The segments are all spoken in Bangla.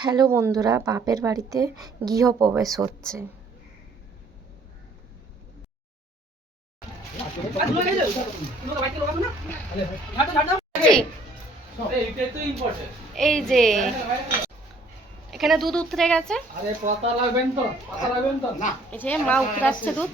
হ্যালো বন্ধুরা, বাপের বাড়িতে গৃহপ্রবেশ হচ্ছে। এই যে এখানে দুধ উতরে গেছে। এই যে মা উতরাচ্ছে দুধ।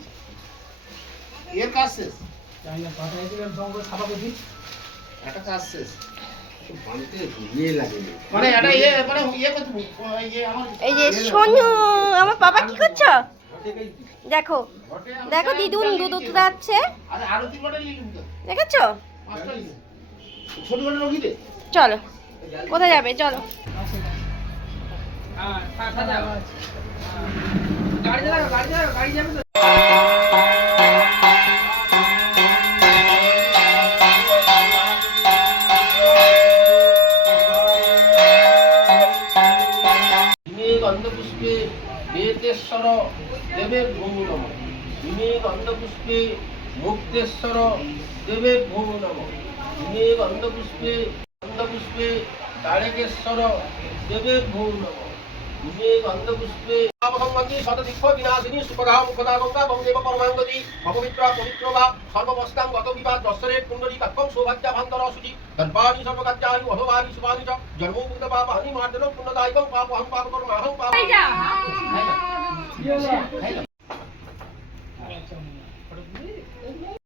এই যে সোনু, আমার বাবা কি করছো? দেখো দেখো দিদুন দুধ উতরাচ্ছে, দেখেছো? চলো, কোথায় যাবে? চলো। গন্ধপুষ্পে বেতেশ্বর দেবে ভৌম নম। ইমে গন্ধপুষ্পে মুক্তেশ্বর দেবে ভৌম নম। ইমে গন্ধপুষ্পে তারেকেশ্বর দেবে ভৌম নম। ইমে গন্ধপুষ্পে ভগবতী শতদীক্ষ বিনাশিনী সুপগা মুখদা গঙ্গা গঙ্গেব পরমাঙ্গতি অপবিত্র পবিত্র বা সর্ববস্তাং গত বিবাদ দর্শনে কুণ্ডলী কাক্ষং সৌভাগ্য ভান্তর সুচি গর্ভাণি সর্বকার্যাণি অহবানি শুভানি চ জন্মভূত পাপানি মার্দন পুণ্যদায়কং পাপহং পাপকর্মাহং পাপ